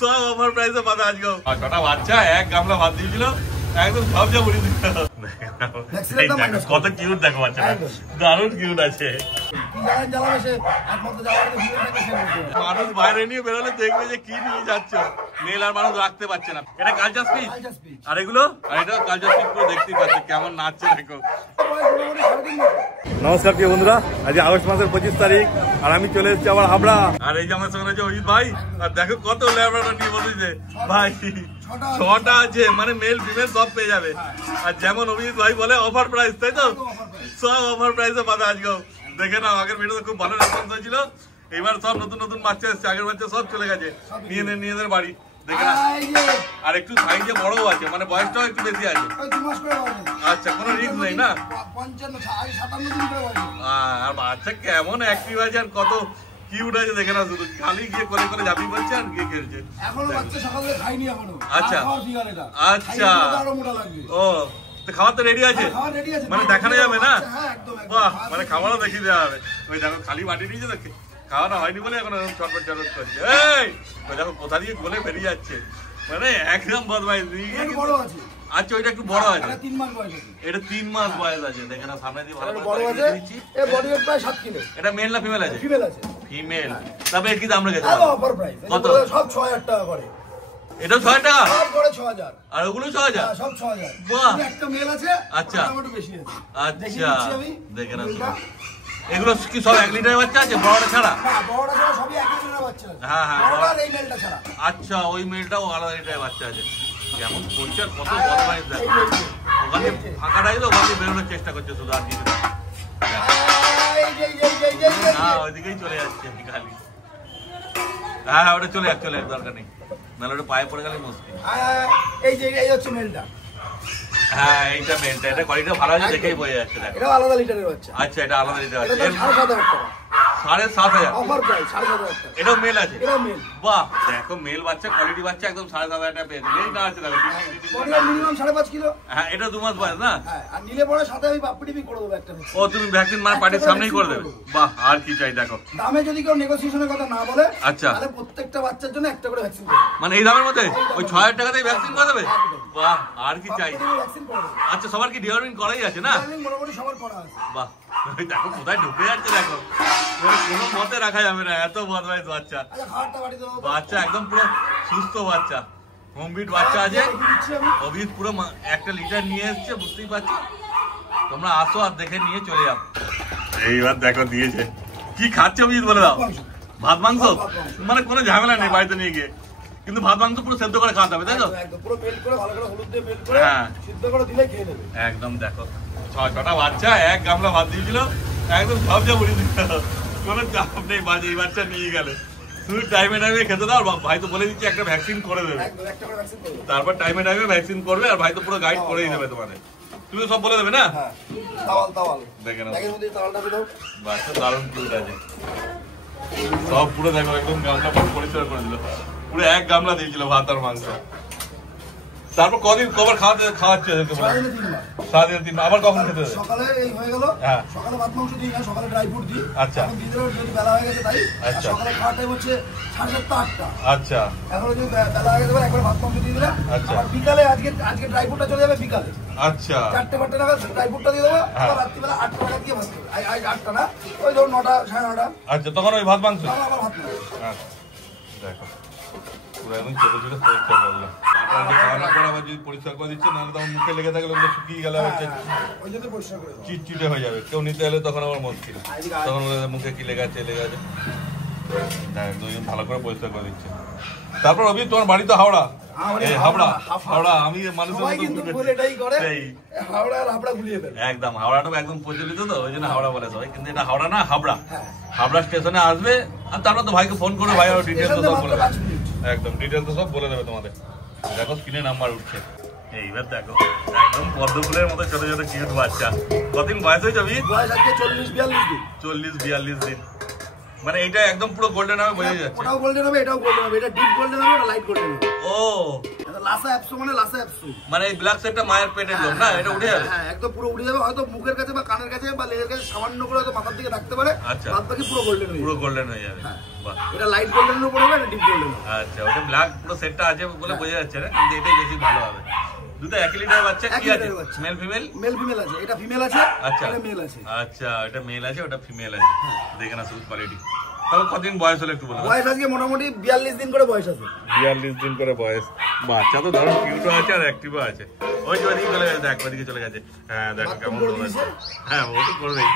সব অফার প্রাইসে পাতা আজকেও। ছটা বাচ্চা এক গামলা ভাত দিয়েছিল, একদম সব যা উড়িয়ে দিল। কত কিউট দেখো বাচ্চাটা, দারুণ কিউট আছে। মানুষ বাইরে নিয়ে বেরোলে দেখবে যে কি নিয়ে যাচ্ছ, মেল আর মানুষ রাখতে পারছে না। এটা কালচার স্পিচ, আর এগুলো আর এটা কালচার স্পিচ পুরো দেখতেই পাচ্ছে কেমন নাচছে দেখো। নমস্কার প্রিয় বন্ধুরা, আজ আগস্ট মাসের 25 তারিখ আর আমি চলে এসেছি আবার হাবড়া। আর এই যে আমার সঙ্গে আছে অজিত ভাই, আর দেখো কত ল্যাবরেটরি নিয়ে বসেছে ভাই, 6টা আছে, মানে মেল ফিমেল সব পেয়ে যাবে। আর যেমন অভিজিৎ ভাই বলে অফার প্রাইস, তাই তো সব অফার প্রাইসে পাতা আজকেও। দেখে নাও, আগের ভিডিওতে খুব ভালো রেসপন্স হয়েছিল, এবার সব নতুন নতুন বাচ্চা এসছে, আগের বাচ্চা সব চলে গেছে নিজেদের বাড়ি। দেখে না, আর একটু সাইজে বড়ও আছে, মানে বয়সটাও একটু বেশি আছে। আচ্ছা, কোনো রিস্ক নেই না। আর বাচ্চা কেমন অ্যাক্টিভ আছে আর কত কিউট আছে দেখে না, শুধু খালি গিয়ে করে করে ঝাঁপি পড়ছে আর গিয়ে খেলছে। আচ্ছা আচ্ছা, ও খাবার তো রেডি আছে, মানে দেখানো যাবে না? বাহ, মানে খাবারও দেখিয়ে দেওয়া হবে। ওই দেখো খালি বাটি নিয়েছে, দেখে খাওয়ানো হয়নি বলে এখন চটপট চটপট করছে। এই দেখো কোথা দিয়ে গোলে বেরিয়ে যাচ্ছে, মানে একদম বদমাইশ। আচ্ছা, ওইটা একটু বড় আছে, এটা 3 মাস বয়স আছে। দেখে না, সামনে দিয়ে ভালো দিচ্ছি। এটা মেল না ফিমেল আছে? ফিমেল। তবে এর কি দাম রেখেছে? কত? সব 6000 টাকা করে। এটা 6000 টাকা আর ওগুলো 6000? বাহ, একটা মেল আছে। আচ্ছা আচ্ছা, দেখে না, এগুলো কি সব 1 লিটারের বাচ্চা আছে? বড়টা ছাড়া? হ্যাঁ হ্যাঁ, আচ্ছা, ওই মেলটাও আলাদা লিটারের বাচ্চা আছে। যেমন করছে আর কত বদমাইশ দেখো, ওখানে ফাঁকাটাই তো ওখানে বেরোনোর চেষ্টা করছে শুধু, আর কিছু না, ওইদিকেই চলে যাচ্ছে খালি। হ্যাঁ ওটা চলে যাক, দরকার নেই, নাহলে ওটা পায়ে পড়ে গেলে মুশকিল। এই হচ্ছে মেলটা। হ্যাঁ, এইটা মেলটা, এটা কোয়ালিটি ভালো আছে, দেখেই বোঝা যাচ্ছে। দেখো, এটা আলাদা লিটারের বাচ্চা। আচ্ছা, এটা আলাদা লিটার আছে, 7,500 টাকা। 7,500 অফার প্রাইস, 7,500 টাকা। এটাও মেল আছে? এটাও মেল। বাহ, দেখো মেল বাচ্চা, কোয়ালিটি বাচ্চা, একদম 7,500 টাকা পেয়ে যাবে। এইটা আছে দেখো, মিনিমাম 5.5 কিলো। হ্যাঁ, এটা 2 মাস বয়স না? হ্যাঁ, আর নিলে পরে সাথে আমি পাপ্পিটিপি করে দেব একটা। ও, তুমি ভ্যাকসিন মানে পার্টির সামনেই করে দেবে? বাহ, আর কি চাই দেখো। দামে যদি কেউ নেগোসিয়েশনের কথা না বলে, আচ্ছা, তাহলে প্রত্যেকটা বাচ্চার জন্য একটা করে ভ্যাকসিন করে দেব। মানে এই দামের মধ্যে ওই 6,000 টাকাতেই ভ্যাকসিন করে দেবে? বাহ, আর কি চাই। আচ্ছা, সবার কি ডিওয়ার্মিং করাই আছে না? মোটামুটি সবার করা আছে। বাহ, দেখো কোথায় ঢুকে যাচ্ছে, দেখো কোনো মতে রাখা যাবে না, এত বদমাইশ বাচ্চা। বাচ্চা একদম পুরো সুস্থ বাচ্চা, হোমবিট বাচ্চা আছে। অভিজিৎ পুরো 1 লিটার নিয়ে এসছে, বুঝতেই পারছি। তোমরা আসো আর দেখে নিয়ে চলে যাও। এইবার দেখো দিয়েছে, কি খাচ্ছে অভিজিৎ বলে দাও? ভাত মাংস, মানে কোনো ঝামেলা নেই বাড়িতে নিয়ে গিয়ে, কিন্তু ভাত মাংস পুরো সেদ্ধ করে খাওয়াতে হবে, তাই তো? হ্যাঁ, একদম। দেখো 6টা বাচ্চা এক গামলা ভাত দিয়েছিল, একদম সব যা উড়িয়ে দিল, কোনো চাপ নেই। বাজে এই বাচ্চা নিয়ে গেলে শুধু টাইমে খেতে দাও। ভাই তো বলে দিচ্ছে একটা ভ্যাকসিন করে দেবে, তারপর টাইমে ভ্যাকসিন করবে, আর ভাই তো পুরো গাইড করেই দেবে তোমাদের। তুমি সব বলে দেবে না? দেখে নাও, বাচ্চা দারুণ কিউট আছে সব। পুরো দেখো একদম গামলা পরিষ্কার করে দিল, পুরো এক গামলা দিয়েছিল ভাত আর মাংস। তারপর কদিন কবার খাওয়াচ্ছে? 3 মাস। আবার কখন খেতে দেবে? সকালে এই হয়ে গেল, সকালে ভাত মাংস দিই না, সকালে ড্রাই ফ্রুট দিই। আচ্ছা, এখন দিনের যদি বেলা হয়ে গেছে তাই। আচ্ছা, সকালে খাওয়ার টাইম হচ্ছে 7:30 8টা। আচ্ছা, এখন যদি বেলা হয়ে গেছে একবার ভাত মাংস দিয়ে দিলে। আচ্ছা, আর বিকালে আজকে ড্রাই ফ্রুটটা চলে যাবে বিকালে। আচ্ছা, 4টে নাগাদ ড্রাই ফ্রুটটা দিয়ে দেবো, আবার রাত্রিবেলা 8টা নাগাদ গিয়ে ভাত খাবে। 8টা না, ওই ধরুন 9টা 9:30। আচ্ছা, তখন ওই ভাত মাংস আবার ভাত মাংস। আচ্ছা, দেখো পুরো একদম ছোট ছোট পরিষ্কার করলো। খাওয়ানোর পর আবার যদি পরিষ্কার করে দিচ্ছে, নাহলে তখন মুখে লেগে থাকলে ওগুলো শুকিয়ে গেলে হচ্ছে চিটচিটে হয়ে যাবে। কেউ নিতে এলে তখন আবার মুশকিল, তখন মুখে কি লেগে আছে। দুজন ভালো করে পরিষ্কার করে দিচ্ছে। তারপর অভি, তোমার বাড়ি তো হাওড়া? হাওড়া। আমি মানুষের একদম হাওড়াটা একদম প্রচলিত তো, ওই জন্য হাওড়া বলে সবাই, কিন্তু এটা হাওড়া না, হাবড়া। হাবড়া স্টেশনে আসবে, আর তারপর তো ভাইকে ফোন করবে, ভাই আরো ডিটেলস তো সব বলে দেবে। একদম ডিটেলস তো সব বলে দেবে তোমাদের। দেখো স্ক্রিনে নাম্বার উঠছে। এইবার দেখো একদম পদ্ম ফুলের মতো ছোট ছোট কিউট বাচ্চা। কতদিন বয়স হয়েছে? 40-42 দিন। মানে এটা একদম পুরো গোল্ডেন হবে বোঝা যাচ্ছে। ওটাও গোল্ডেন হবে, এটাও গোল্ডেন হবে, এটা ডিপ গোল্ডেন হবে, এটা লাইট গোল্ডেন হবে। ও এটা লাসা অ্যাপসু মানে লাসা অ্যাপসু। মানে এই ব্ল্যাক সেটটা মায়ের পেটের লোক না, এটা উঠে যাবে? হ্যাঁ একদম পুরো উঠে যাবে, হয়তো মুখের কাছে বা কানের কাছে বা লেজের কাছে সামান্য করে হয়তো মাথার দিকে রাখতে পারে। আচ্ছা, বাদ বাকি পুরো গোল্ডেন হয়ে যাবে। পুরো গোল্ডেন হয়ে যাবে। বাহ, এটা লাইট গোল্ডেনের উপর হবে, এটা ডিপ গোল্ডেন হবে। আচ্ছা, ওটা ব্ল্যাক পুরো সেটটা আছে বলে বোঝা যাচ্ছে না, কিন্তু এটাই বেশি ভালো হবে। দুটো 1 লিটার বাচ্চা কি আছে? Male female? মেল ফিমেল আছে, এটা ফিমেল আছে, আচ্ছা এটা মেল আছে। আচ্ছা, এটা মেল আছে, ওটা ফিমেল আছে। দেখে না শুধু কোয়ালিটি। তবে কতদিন বয়স হলো একটু বলো? বয়স আজকে মোটামুটি 42 দিন করে বয়স আছে। 42 দিন করে বয়স। বাচ্চা তো ধরো কিউটও আছে আর অ্যাক্টিভও আছে। ওই যে ওদিকে চলে গেছে, দেখ ওদিকে চলে গেছে। হ্যাঁ দেখো কেমন বলেছে। হ্যাঁ ও তো করবেই।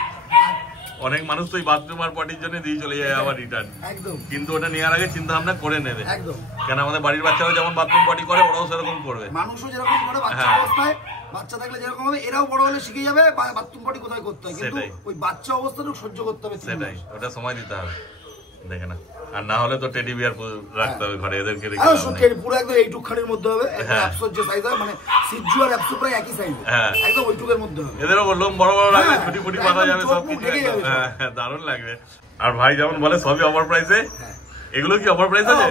অনেক মানুষ তো এই বাথরুম আর পটির জন্য দিয়ে চলে যায় আবার রিটার্ন। একদম। কিন্তু ওটা নেওয়ার আগে চিন্তা ভাবনা করে নেবে। একদম। কেন আমাদের বাড়ির বাচ্চারা যেমন বাথরুম পটি করে, ওরাও সেরকম করবে। মানুষও যেরকম করে বাচ্চা অবস্থায়, বাচ্চা থাকলে যেরকম হবে, এরাও বড় হলে শিখে যাবে বাথরুম পটি কোথায় করতে হয়। কিন্তু ওই বাচ্চা অবস্থাটাও সহ্য করতে হবে। সেটাই, ওটা সময় দিতে হবে। দেখে না, আর না হলে তো টেডি বিয়ার রাখতে হবে ঘরে, এদেরকে রেখে পুরো একদম এইটুকখানির মধ্যে হবে। অ্যাপসোর যে সাইজ হয়, মানে সিজু আর অ্যাপসো প্রায় একই সাইজ, একদম ওইটুকের মধ্যে হবে। এদেরও লোম বড় বড় লাগবে, ছুটি ফুটি পাতা যাবে, সব কিছু দারুণ লাগবে। আর ভাই যেমন বলে সবই অফার প্রাইসে, এগুলো কি অফার প্রাইস আছে?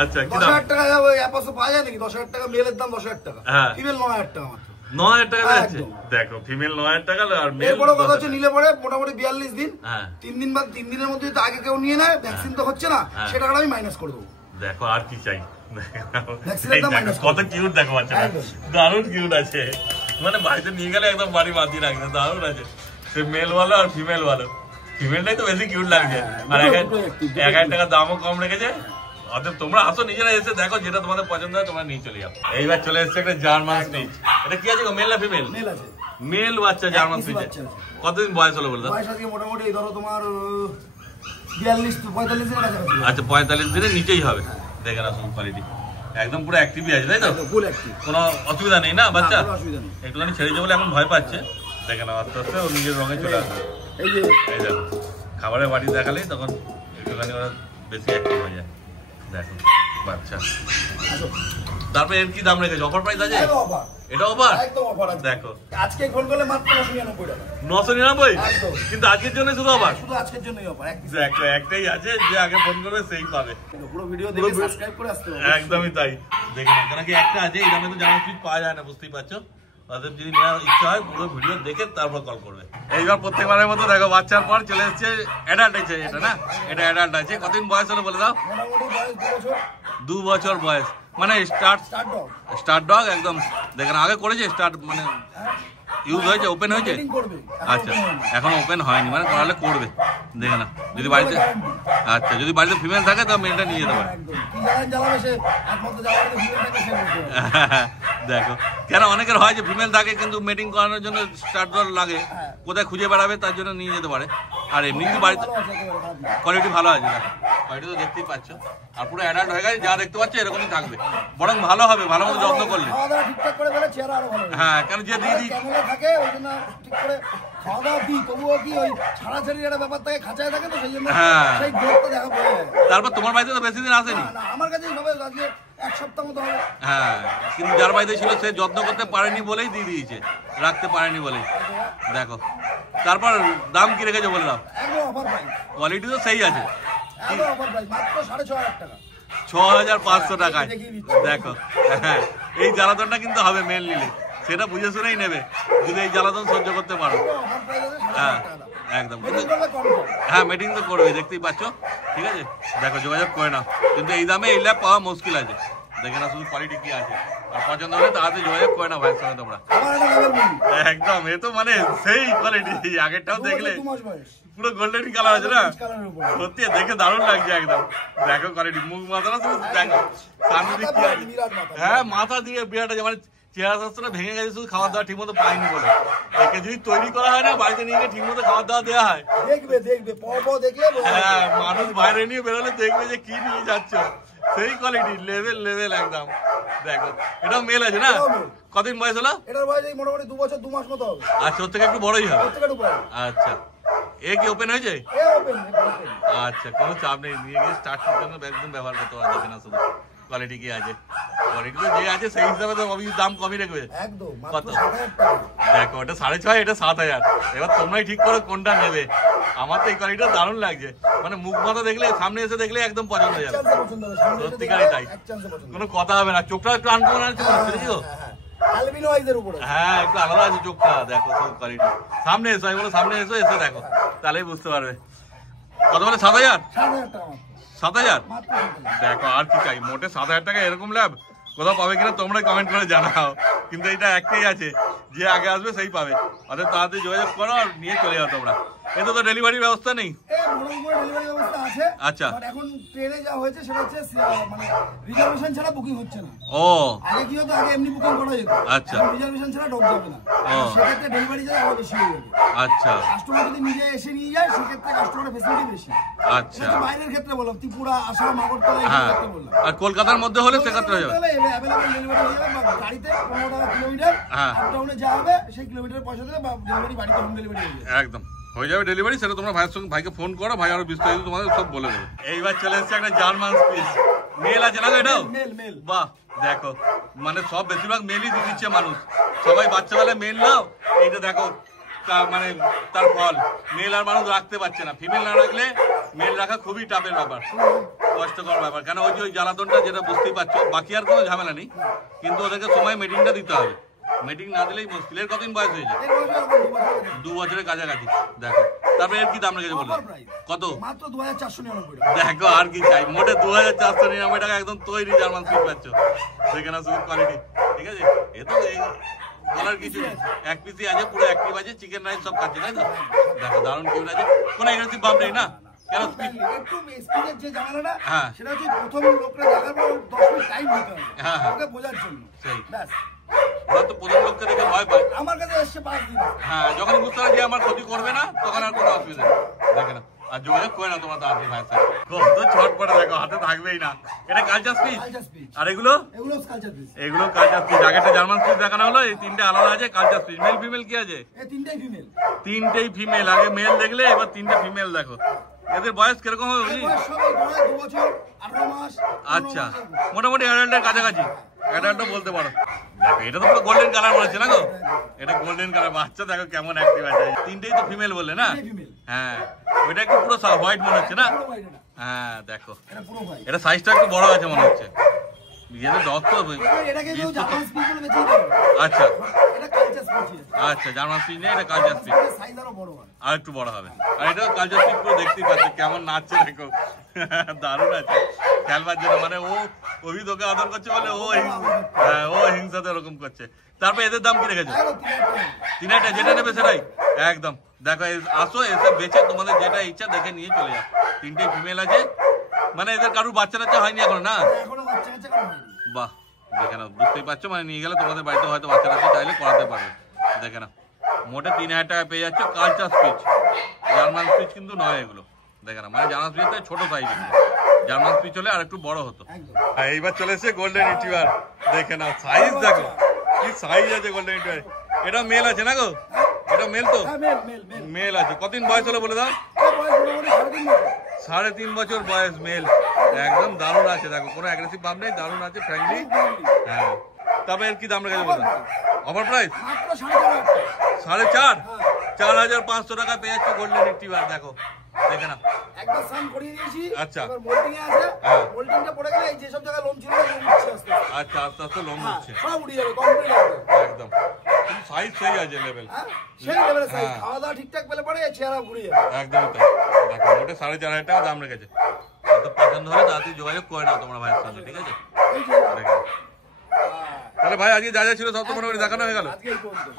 আচ্ছা, কি 10,000 টাকা ওই অ্যাপসো পাওয়া যায় নাকি? 10,000 টাকা মেলের দাম, 10,000 টাকা, ফিমেল 9,000 টাকা মাত্র। 9,000 টাকা যাচ্ছে। দেখো ফিমেল 9,000 টাকা আর মেল। বড় কথা হচ্ছে নিলে পরে মোটামুটি 42 দিন, 3 দিন বা 3 দিনের মধ্যে যদি আগে কেউ নিয়ে নেয়, ভ্যাকসিন তো হচ্ছে না, সে টাকাটা আমি মাইনাস করে দেবো। দেখো আর কি চাই, কত কিউট দেখো বাচ্চাটা, দারুণ কিউট আছে। মানে বাড়িতে নিয়ে গেলে একদম বাড়ি বাঁধিয়ে রাখবে, দারুণ আছে। সে মেল ভালো আর ফিমেল ভালো, ফিমেলটাই তো বেশি কিউট লাগছে। আর 1,000 টাকা দামও কম রেখেছে। অতএব তোমরা আসো, নিজেরা এসে দেখো, যেটা তোমাদের পছন্দ হয় তোমরা নিয়ে চলে যাও। এইবার চলে এসছে একটা জার্মান স্পিচ। এটা কি আছে গো, মেল না ফিমেল? মেল আছে, মেল বাচ্চা জার্মান স্পিচ। কতদিন বয়স হলো বলে দাও? বয়স আজকে মোটামুটি ধরো তোমার 42-45 দিনের কাছাকাছি। আচ্ছা, 45 দিনের নিচেই হবে। দেখে না শুধু কোয়ালিটি, একদম পুরো অ্যাক্টিভই আছে, তাই তো? ফুল অ্যাক্টিভ, কোনো অসুবিধা নেই না বাচ্চা? অসুবিধা নেই। একটুখানি ছেড়ে যাবো বলে এখন ভয় পাচ্ছে। দেখে না আস্তে আস্তে ও নিজের রঙে চলে আসবে। এই যে এই দেখো, খাবারের বাড়ি দেখালেই তখন একটুখানি ওরা বেশি অ্যাক্টিভ হয়ে যায়। দেখো বাচ্চা। তারপরে এর কি দাম রেখেছে? অফার প্রাইস আছে? এটা অফার, একদম অফার আছে। দেখো আজকে ফোন করলে মাত্র 999 টাকা। 999? একদম। কিন্তু আজকের জন্য শুধু অফার? শুধু আজকের জন্যই অফার। দেখো একটাই আছে, যে আগে ফোন করবে সেই পাবে। পুরো ভিডিও দেখে সাবস্ক্রাইব করে আসতে হবে। একদমই তাই। দেখে না, কারণ কি একটা আছে, এই দামে তো জার্মান স্পিচ পাওয়া যায় না, বুঝতেই পারছো। তাদের যদি নেওয়ার ইচ্ছা হয়, পুরো ভিডিও দেখে তারপর কল করবে। এইবার প্রত্যেকবারের মতো দেখো বাচ্চার পর চলে এসছে অ্যাডাল্ট আছে। এটা না, এটা অ্যাডাল্ট আছে। কতদিন বয়স হলো বলে দাও? মোটামুটি বয়স 2 বছর। 2 বছর বয়স, মানে স্টার্ট ডগ একদম। দেখেন আগে করেছে স্টার্ট, মানে ইউজ হয়েছে, ওপেন হয়েছে? আচ্ছা, এখন ওপেন হয়নি, মানে করালে করবে। দেখে না, যদি বাড়িতে, আচ্ছা যদি বাড়িতে ফিমেল থাকে তো মেলটা নিয়ে যেতে পারে। দেখো, কেন অনেকের হয় যে ফিমেল থাকে কিন্তু মেটিং করানোর জন্য স্টার্ট ডগ লাগে, কোথায় খুঁজে বেড়াবে তার জন্য নিয়ে যেতে পারে। আর এমনি কি বাড়িতে কোয়ালিটি ভালো আছে, কোয়ালিটি তো দেখতেই পাচ্ছ। আর পুরো অ্যাডাল্ট হয়ে গেছে, যা দেখতে পাচ্ছ এরকমই থাকবে, বরং ভালো হবে, ভালো মতো যত্ন করলে। হ্যাঁ, কেন যে দিদি থাকে ওই জন্য ঠিক করে খাওয়া দাওয়া দিই, তবুও কি ওই ছাড়াছাড়ির একটা ব্যাপার থাকে, খাঁচায় থাকে, তো সেই জন্য সেই গ্রোথটা দেখা পড়ে যায়। তারপর তোমার বাড়িতে তো বেশি দিন আসেনি? আমার কাছে এইভাবে আজকে 1 সপ্তাহ মতো হবে। হ্যাঁ, কিন্তু যার বাড়িতে ছিল সে যত্ন করতে পারেনি বলেই দিয়ে দিয়েছে, রাখতে পারেনি বলেই। দেখো, তারপর দাম কি রেখেছে বলে দাও? একদম অফার প্রাইস, কোয়ালিটি তো সেই আছে। একদম অফার প্রাইস, মাত্র 6,500 টাকা। 6,500 টাকায়। দেখো, হ্যাঁ, এই জ্বালাতনটা কিন্তু হবে মেল নিলে, সেটা বুঝে শুনেই নেবে যদি এই জ্বালাতন সহ্য করতে পারো। হ্যাঁ একদম, হ্যাঁ মেটিং তো করবে, দেখতেই পাচ্ছ। ঠিক আছে, দেখো যোগাযোগ করে নাও, কিন্তু এই দামে এই ল্যাব পাওয়া মুশকিল আছে। দেখে না শুধু কোয়ালিটি কি আছে, আর পছন্দ হলে তাড়াতাড়ি যোগাযোগ করে নাও ভাইয়ের সঙ্গে তোমরা। একদম, এ তো মানে সেই কোয়ালিটি। আগেরটাও দেখলে পুরো গোল্ডেন কালার আছে না, সত্যি দেখে দারুণ লাগছে একদম। দেখো কোয়ালিটি, মুখ মাথা না শুধু দেখো সামনে দিক কি আছে। হ্যাঁ, মাথা দিয়ে বিরাট আছে, মানে চেহারা স্বাস্থ্যটা ভেঙে গেছে শুধু খাওয়া দাওয়া ঠিক মতো পাইনি বলে। একে যদি তৈরি করা হয় না, বাড়িতে নিয়ে গিয়ে ঠিক মতো খাওয়া দাওয়া দেওয়া হয়, দেখবে হ্যাঁ মানুষ বাইরে নিয়ে বেরোলে দেখবে যে কি নিয়ে যাচ্ছ। সেই কোয়ালিটি, লেভেল একদম। দেখো, এটাও মেল আছে না? কতদিন বয়স হলো? এটার বয়স মোটামুটি 2 বছর 2 মাস মতো হবে। আচ্ছা, ওর থেকে একটু বড়ই হবে। আচ্ছা, এ কি ওপেন হয়েছে? আচ্ছা, কোনো চাপ নেই, নিয়ে গিয়ে স্টার্টের জন্য একদম ব্যবহার করতে পারবে। দেখে না শুধু কোয়ালিটি কি আছে, কোয়ালিটি তো যে আছে সেই হিসাবে তো দাম কমই রাখবে। কত? দেখো, ওটা 6,500, এটা 7,000। এবার তোমরাই ঠিক করো কোনটা নেবে। আমার তো এই কোয়ালিটিটা দারুণ লাগছে, মানে মুখ মাথা দেখলে সামনে এসে দেখলে একদম পছন্দ হয়ে যাবে, সত্যিকারই তাই, কোনো কথা হবে না। চোখটা একটু আনকমন আছে বুঝছো, হ্যাঁ একটু আলাদা আছে চোখটা, দেখো সব কোয়ালিটি। সামনে এসো, আমি বলো সামনে এসো, এসে দেখো তাহলেই বুঝতে পারবে। কত বলে 7,000? 7,000 দেখো, আর কি চাই, মোটে 7,000 টাকা এরকম লাভ কোথাও পাবে কিনা তোমরা কমেন্ট করে জানাও। কিন্তু এটা একটাই আছে, যে আগে আসবে সেই পাবে, অর্থাৎ তাড়াতাড়ি যোগাযোগ করো আর নিয়ে চলে যাও তোমরা। এতে তো ডেলিভারির ব্যবস্থা নেই? আচ্ছা, এখন ট্রেনে যা হয়েছে সেটা হচ্ছে মানে রিজার্ভেশন ছাড়া বুকিং হচ্ছে না। ও আগে কি হতো, আগে এমনি বুকিং করা যেত, আচ্ছা রিজার্ভেশন ছাড়া ঢোক যাবে না, সেক্ষেত্রে ডেলিভারি চার্জ আরো বেশি হয়ে যাবে। আচ্ছা, কাস্টমার যদি নিজে এসে নিয়ে যায় সেক্ষেত্রে কাস্টমারের ফ্যাসিলিটি বেশি। আচ্ছা, বাইরের ক্ষেত্রে বললাম, ত্রিপুরা, আসাম, আগরতলা এই ক্ষেত্রে বললাম। আর কলকাতার মধ্যে হলে সেক্ষেত্রে হয়ে যাবে, অ্যাভেলেবল ডেলিভারি হয়ে যাবে, বা গাড়িতে 15 টাকা কিলোমিটার আপ ডাউনে যা হবে সেই কিলোমিটারের পয়সা দিলে বা ডেলিভারি বাড়িতে হোম ডেলিভারি হয়ে যাবে, একদম হয়ে যাবে ডেলিভারি। সেটা তোমরা ভাইয়ের সঙ্গে, ভাইকে ফোন করো, ভাই আরো বিস্তারিত তোমাদের সব বলে দেবে। এইবার চলে এসেছে একটা জার্মান স্পিচ, মেল আছে না এটাও? বাহ, দেখো মানে সব বেশিরভাগ মেলই দিচ্ছে মানুষ, সবাই বাচ্চাবেলায় মেল নাও, এইটা দেখো মানে তার ফল, মেল আর মানুষ রাখতে পারছে না। ফিমেল না রাখলে মেল রাখা খুবই টাফের ব্যাপার, কষ্টকর ব্যাপার, কেন ওই যে ওই জ্বালাতনটা যেটা বুঝতেই পারছো। বাকি আর কোনো ঝামেলা নেই, কিন্তু ওদেরকে সময় মিটিংটা দিতে হবে, মিটিং না দিলেই মুশকিল। এর কতদিন বয়স হয়েছে? 2 বছরের কাছাকাছি। দেখো তারপরে এর কি দাম রেখেছে বললো? কত? মাত্র 2,499 টাকা। দেখো আর কি চাই, মোটে 2,499 টাকা একদম তৈরি জার্মান স্পিচ পাচ্ছ, দেখে না সুপার কোয়ালিটি। ঠিক আছে, এ তো বলার কিছু নেই, এক পিসি আছে, পুরো অ্যাক্টিভ আছে, চিকেন রাইস সব খাচ্ছে, তাই তো? দেখো দারুণ কিউট আছে, কোনো এগ্রেসিভ ভাব নেই না? কেন স্পিড একটু স্পিডের যে ঝামেলাটা, হ্যাঁ সেটা হচ্ছে প্রথম লোকরা দেখার পর 10 মিনিট টাইম দিতে হবে, হ্যাঁ ওকে বোঝার জন্য। সেই ব্যাস, ওরা তো প্রথম লোককে দেখে ভয় পায়, আমার কাছে এসছে 5 দিন। হ্যাঁ, যখন বুঝতে পারে যে আমার ক্ষতি করবে না, তখন আর কোনো অসুবিধা নেই। দেখে না, আর যোগাযোগ করে না তোমরা তাড়াতাড়ি ভাইয়ের সাথে, কত ছটপটে দেখো, হাতে থাকবেই না। এটা কালচার স্পিচ, আর এগুলো কালচার স্পিচ, এগুলো কালচার স্পিচ। আগেটা জার্মান স্পিচ দেখানো হলো, এই তিনটে আলাদা আছে কালচার স্পিচ। মেল ফিমেল কি আছে? এই তিনটেই ফিমেল, তিনটেই ফিমেল। আগে মেল দেখলে, এবার তিনটে ফিমেল দেখো। এদের বয়স কিরকম হবে বুঝলি? সবাই 2 বছর 18 মাস। আচ্ছা, মোটামুটি অ্যাডাল্টের কাছাকাছি, অ্যাডাল্টও বলতে পারো। দেখো এটা তো পুরো গোল্ডেন কালার বলেছে না গো, এটা গোল্ডেন কালার। বাচ্চা দেখো কেমন অ্যাক্টিভ আছে। তিনটেই তো ফিমেল বললে না? হ্যাঁ, ওইটা একটু পুরো হোয়াইট মনে হচ্ছে না? হ্যাঁ দেখো, এটা সাইজটা একটু বড় আছে মনে হচ্ছে। আচ্ছা আচ্ছা, জার্মান স্পিচ নেই, এটা কালচার স্পিচ, আর একটু বড় হবে। আর এটা কালচার স্পিচ পুরো দেখতেই পাচ্ছি কেমন নাচছে, দেখো দারুণ আছে খেলবার জন্য। মানে ও অভি তোকে আদর করছে বলে ও হিংসাতে ওরকম করছে। তারপর এদের দাম কি রেখেছো? 3,000, যেটা নেবে সেটাই একদম। দেখো আসো, এসে বেচে তোমাদের যেটা ইচ্ছা দেখে নিয়ে চলে যাও। তিনটে ফিমেল আছে, মানে এদের কারুর বাচ্চা টাচ্চা হয়নি এখন না? বাহ, দেখে না, বুঝতেই পারছো, মানে নিয়ে গেলে তোমাদের বাড়িতে হয়তো বাচ্চা টাচ্চা চাইলে করাতে পারবে। দেখে না, মোটে 3,000 টাকা পেয়ে যাচ্ছ কালচার স্পিচ। জার্মান স্পিচ কিন্তু নয় এগুলো, দেখে না, মানে জার্মান স্পিচ ছোট সাইজ, জার্মান স্পিচ হলে আর একটু বড় হতো। এইবার চলে এসেছে গোল্ডেন রিট্রিভার, দেখে না সাইজ দেখো কি সাইজ আছে গোল্ডেন রিট্রিভার। এটা মেল আছে না গো? এটা মেল তো? মেল আছে। কতদিন বয়স হলো বলে দাও? 3.5 বছর বয়স, মেল। একদম দারুণ আছে, দেখো কোনো অ্যাগ্রেসিভ ভাব নেই, দারুণ আছে, ফ্র্যাঙ্কলি। হ্যাঁ, তবে এর কি দাম রেখেছে বলো? অফার প্রাইস 4.5, 4,500 টাকা পেয়ে যাচ্ছে গোল্ডেন রিট্রিভার। দেখো, দেখে না, একবার সান করিয়ে দিয়েছি। আচ্ছা, এবার মোল্ডিং এ আছে, মোল্ডিংটা পড়ে গেলে এই যে সব জায়গায় লোম ছিল লোম উঠছে আস্তে আস্তে। আচ্ছা, আস্তে আস্তে লোম উঠছে, সব উঠে যাবে, কমপ্লিট হবে একদম। কিন্তু সাইজ সেই আছে, লেভেল সেই লেভেলে সাইজ, খাওয়া দাওয়া ঠিকঠাক পেলে পরে চেহারা ঘুরে যাবে একদম। তাই দেখো, ওটা 4,500 টাকা দাম রেখেছে। তো পছন্দ হলে তাড়াতাড়ি যোগাযোগ করে নাও তোমরা ভাইয়ের সঙ্গে, ঠিক আছে? তাহলে ভাই আজকে যা যা ছিল সব তো মোটামুটি দেখানো হয়ে গেল।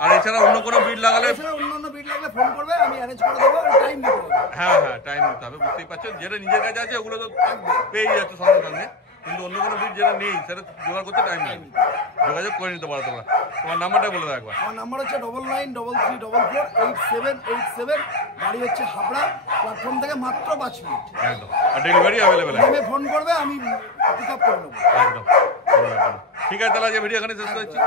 আর এছাড়া অন্য কোনো বিট লাগালে, অন্য বিট লাগলে ফোন করবে, আমি অ্যারেঞ্জ করে দেবো, টাইম দিতে হবে। হ্যাঁ হ্যাঁ, টাইম দিতে হবে, বুঝতেই পারছো। যেটা নিজের কাছে আছে ওগুলো তো পেয়ে যাচ্ছে সঙ্গে সঙ্গে, কিন্তু অন্য কোনো বিট যেটা নেই সেটা জোগাড় করতে টাইম লাগবে। যোগাযোগ করে নিতে পারো তোমরা। তোমার নাম্বারটা বলে দাও একবার। আমার নাম্বার হচ্ছে 9933448787। গাড়ি হচ্ছে হাবড়া, প্ল্যাটফর্ম থেকে মাত্র 5 মিনিট। একদম, আর ডেলিভারি অ্যাভেলেবেল আছে। নেমে ফোন করবে, আমি পিক আপ করে নেবো। একদম, ঠিক আছে। তাহলে আজকে ভিডিও এখানে শেষ করছি।